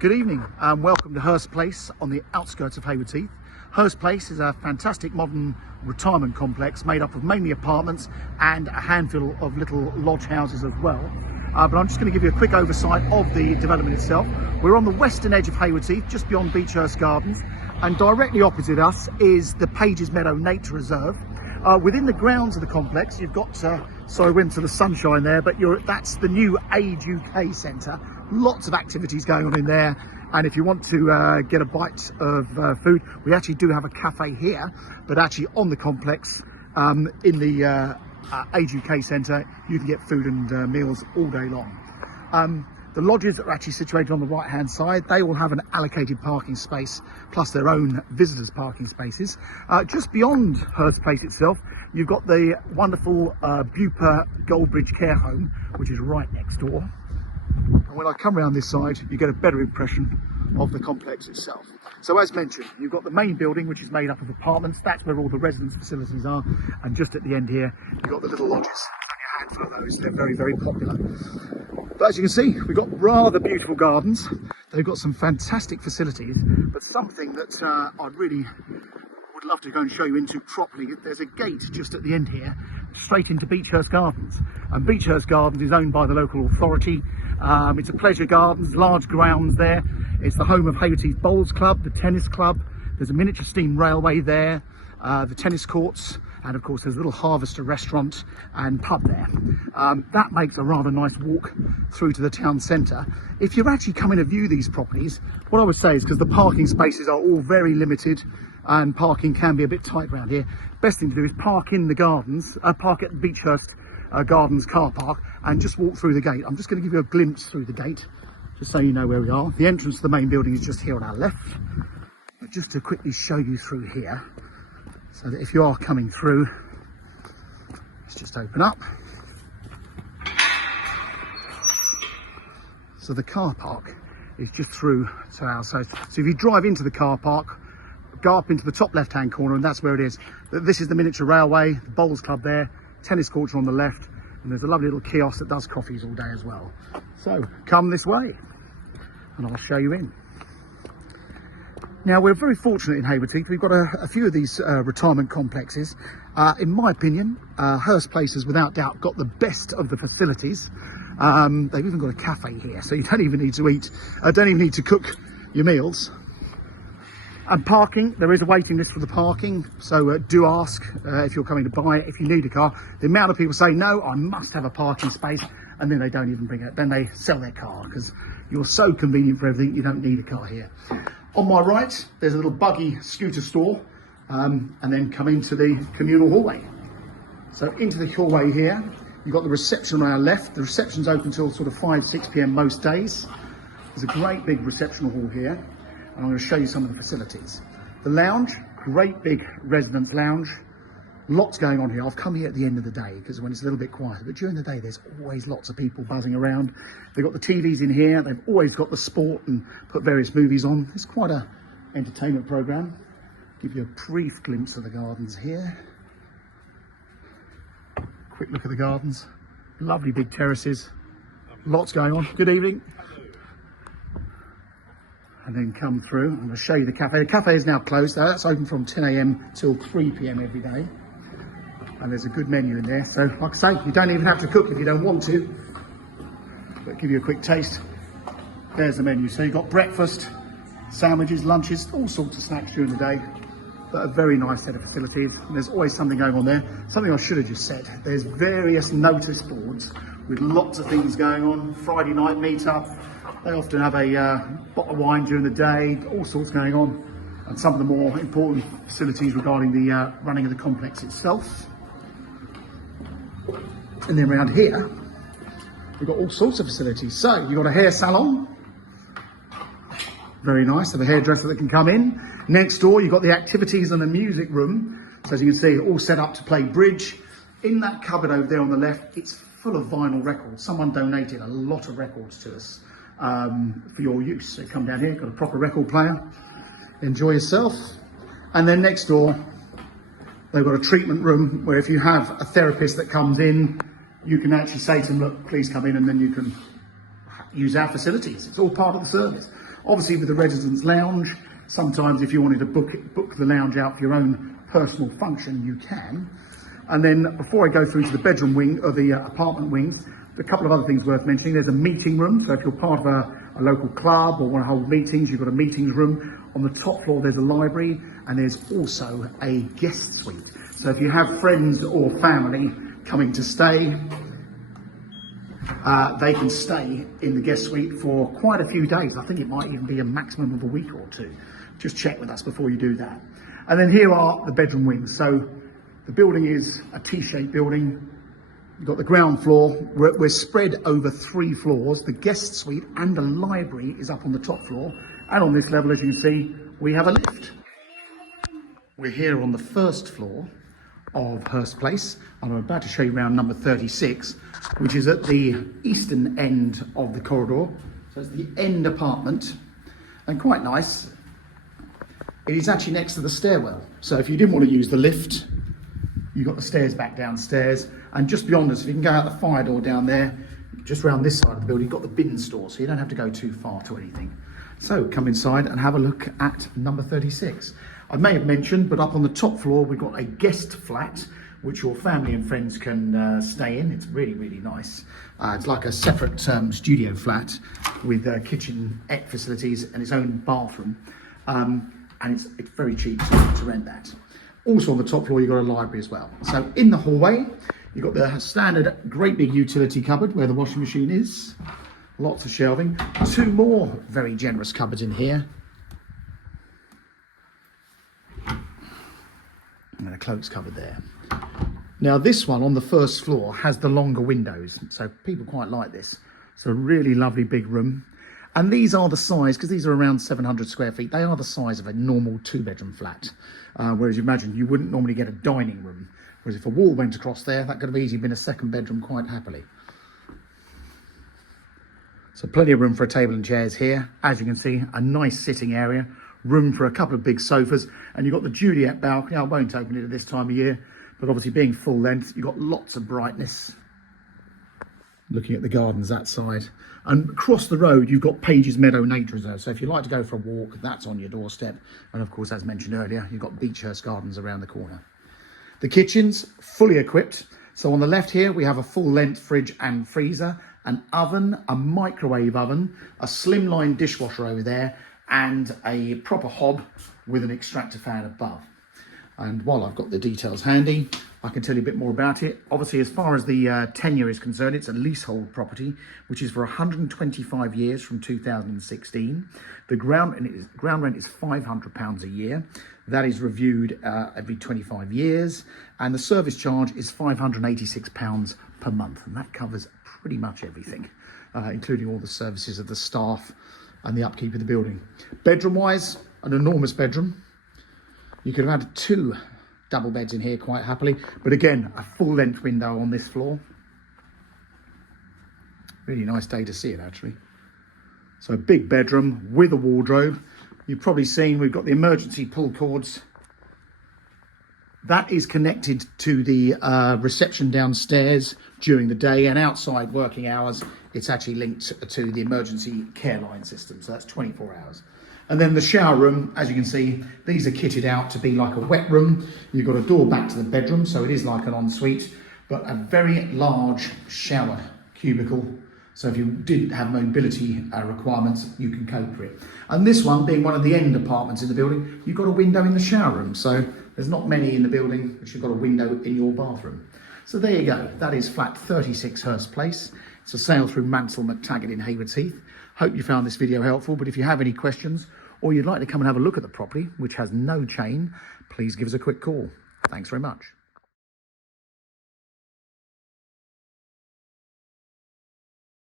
Good evening and welcome to Hurst Place on the outskirts of Haywards Heath. Hurst Place is a fantastic modern retirement complex made up of mainly apartments and a handful of little lodge houses as well. But I'm just going to give you a quick oversight of the development itself. We're on the western edge of Haywards Heath, just beyond Hurst Gardens, and directly opposite us is the Pages Meadow Nature Reserve. Within the grounds of the complex, you've got, sorry, went to the sunshine there, but that's the new Age UK Centre. Lots of activities going on in there. And if you want to get a bite of food, we actually do have a cafe here, but actually on the complex, in the Age UK Centre, you can get food and meals all day long. The lodges that are actually situated on the right hand side, they will have an allocated parking space plus their own visitors parking spaces. Just beyond Hurst Place itself, you've got the wonderful Bupa Goldbridge Care Home, which is right next door. And when I come around this side, you get a better impression of the complex itself. So as mentioned, you've got the main building, which is made up of apartments. That's where all the residence facilities are. And just at the end here, you've got the little lodges. There's only a handful of those. They're very, very popular. But as you can see, we've got rather beautiful gardens. They've got some fantastic facilities, but something that I'd really would love to go and show you into properly. There's a gate just at the end here, straight into Hurst Gardens. And Hurst Gardens is owned by the local authority. It's a pleasure gardens, large grounds there. It's the home of Haywards Heath Bowls Club, the tennis club. There's a miniature steam railway there, the tennis courts, and of course there's a little Harvester restaurant and pub there. That makes a rather nice walk through to the town centre. If you're actually coming to view these properties, what I would say is, because the parking spaces are all very limited and parking can be a bit tight around here, best thing to do is park in the gardens, park at Hurst Gardens car park and just walk through the gate. I'm just going to give you a glimpse through the gate, just so you know where we are. The entrance to the main building is just here on our left. But just to quickly show you through here, so that if you are coming through, let's just open up. So the car park is just through to our side. So if you drive into the car park, go up into the top left hand corner, and that's where it is. This is the miniature railway, the bowls club there, tennis courts are on the left, and there's a lovely little kiosk that does coffees all day as well. So come this way and I'll show you in. Now, we're very fortunate in Haywards Heath. We've got a few of these retirement complexes. In my opinion, Hurst Place has without doubt got the best of the facilities. They've even got a cafe here, so you don't even need to eat, don't even need to cook your meals. And parking, there is a waiting list for the parking, so do ask if you're coming to buy it, if you need a car. The amount of people say, no, I must have a parking space, and then they don't even bring it, then they sell their car, because you're so convenient for everything, you don't need a car here. On my right, there's a little buggy scooter store, and then come into the communal hallway. So into the hallway here, you've got the reception on our left. The reception's open till sort of 5, 6 p.m. most days. There's a great big reception hall here. And I'm going to show you some of the facilities. The lounge, great big residence lounge. Lots going on here. I've come here at the end of the day because when it's a little bit quieter, but during the day there's always lots of people buzzing around. They've got the TVs in here. They've always got the sport and put various movies on. It's quite a entertainment program. Give you a brief glimpse of the gardens here. Quick look at the gardens. Lovely big terraces. Lots going on. Good evening. And then come through. I'm going to show you the cafe. The cafe is now closed. That's open from 10 a.m. till 3 p.m. every day. And there's a good menu in there. So, like I say, you don't even have to cook if you don't want to. But give you a quick taste. There's the menu. So you've got breakfast, sandwiches, lunches, all sorts of snacks during the day. But a very nice set of facilities. And there's always something going on there. Something I should have just said. There's various notice boards with lots of things going on. Friday night meet-up. They often have a bottle of wine during the day, all sorts going on, and some of the more important facilities regarding the running of the complex itself. And then around here, we've got all sorts of facilities. So you've got a hair salon, very nice, so the hairdresser that can come in. Next door, you've got the activities and the music room. So as you can see, all set up to play bridge. In that cupboard over there on the left, it's full of vinyl records. Someone donated a lot of records to us. For your use. So come down here, got a proper record player, enjoy yourself. And then next door, they've got a treatment room where if you have a therapist that comes in, you can actually say to them, look, please come in, and then you can use our facilities. It's all part of the service. Obviously with the residence lounge, sometimes if you wanted to book the lounge out for your own personal function, you can. And then before I go through to the bedroom wing, or the apartment wing, a couple of other things worth mentioning. There's a meeting room, so if you're part of a local club or want to hold meetings, you've got a meetings room. On the top floor there's a library, and there's also a guest suite. So if you have friends or family coming to stay, they can stay in the guest suite for quite a few days. I think it might even be a maximum of a week or two. Just check with us before you do that. And then here are the bedroom wings. So the building is a T-shaped building. You've got the ground floor. We're spread over 3 floors. The guest suite and the library is up on the top floor. And on this level, as you can see, we have a lift. We're here on the first floor of Hurst Place, and I'm about to show you around number 36, which is at the eastern end of the corridor. So it's the end apartment, and quite nice. It is actually next to the stairwell. So if you didn't want to use the lift, you've got the stairs back downstairs, and just beyond us, if you can go out the fire door down there, just around this side of the building, you've got the bin store, so you don't have to go too far to anything. So come inside and have a look at number 36. I may have mentioned, but up on the top floor, we've got a guest flat, which your family and friends can stay in. It's really, really nice. It's like a separate studio flat with kitchenette facilities and its own bathroom. And it's very cheap to rent that. Also on the top floor, you've got a library as well. So in the hallway, you've got the standard great big utility cupboard where the washing machine is. Lots of shelving. 2 more very generous cupboards in here. And a cloaks cupboard there. Now this one on the first floor has the longer windows, so people quite like this. It's a really lovely big room. And these are the size, because these are around 700 square feet, they are the size of a normal 2-bedroom flat. Whereas you imagine you wouldn't normally get a dining room. Whereas if a wall went across there, that could have easily been a 2nd bedroom quite happily. So plenty of room for a table and chairs here. As you can see, a nice sitting area, room for a couple of big sofas, and you've got the Juliet balcony. I won't open it at this time of year, but obviously being full length, you've got lots of brightness. Looking at the gardens that side. And across the road, you've got Pages Meadow Nature Reserve. So if you like to go for a walk, that's on your doorstep. And of course, as mentioned earlier, you've got Beechhurst Gardens around the corner. The kitchen's fully equipped. So on the left here, we have a full length fridge and freezer, an oven, a microwave oven, a slimline dishwasher over there, and a proper hob with an extractor fan above. And while I've got the details handy, I can tell you a bit more about it. Obviously, as far as the tenure is concerned, it's a leasehold property, which is for 125 years from 2016. The ground rent is £500 a year. That is reviewed every 25 years. And the service charge is £586 per month. And that covers pretty much everything, including all the services of the staff and the upkeep of the building. Bedroom-wise, an enormous bedroom. You could have had 2 double beds in here quite happily, but again, a full length window on this floor. Really nice day to see it actually. So a big bedroom with a wardrobe. You've probably seen we've got the emergency pull cords. That is connected to the reception downstairs during the day, and outside working hours, it's actually linked to the emergency care line system. So that's 24 hours. And then the shower room, as you can see, these are kitted out to be like a wet room. You've got a door back to the bedroom, so it is like an ensuite, but a very large shower cubicle. So if you did have mobility requirements, you can cope with it. And this one, being one of the end apartments in the building, you've got a window in the shower room. So there's not many in the building which you've got a window in your bathroom. So there you go. That is flat 36 Hurst Place. It's a sale through Mansell McTaggart in Haywards Heath. Hope you found this video helpful, but if you have any questions or you'd like to come and have a look at the property, which has no chain, please give us a quick call. Thanks very much.